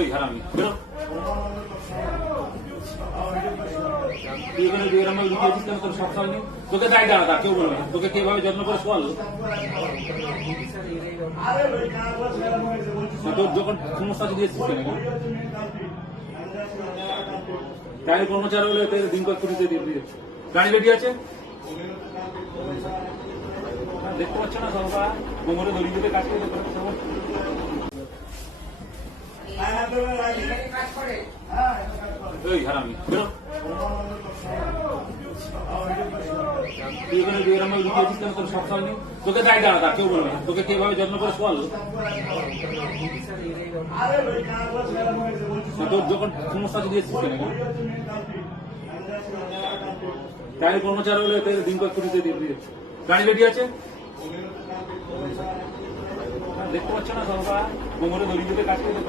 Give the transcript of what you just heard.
এই হারামি বেরো। তুই এখানে দুই গ্রামে লুকিয়ে দিস কেন? তোর সব সাল নেই, তোকে দায় দাঁড়া, তা কেউ বলবে না। তোকে কিভাবে যত্ন করে শোয়াল, তোর যখন সমস্যা যদি এসেছিস কেন? গাড়ির কর্মচারী হলে দিন কয়েক ছুটিতে দিয়ে দিচ্ছে। গাড়ি রেডি আছে, দেখতে পাচ্ছ না? সরকার কোমরে দড়ি দিতে কাজ করে এই হারামি বেরো। তুই এখানে দুই গ্রামে লুকিয়ে দিস কেন? তোর সব সাল নেই, তোকে দায় দাঁড়া, তা কেউ বলবে না। তোকে কিভাবে যত্ন করে শোয়াল, তোর যখন সমস্যা যদি এসেছিস কেন? গাড়ির কর্মচারী হলে দিন কয়েক ছুটিতে দিয়ে দিচ্ছে। গাড়ি রেডি আছে, দেখতে পাচ্ছ না? সরকার কোমরে দড়ি দিতে কাজ করে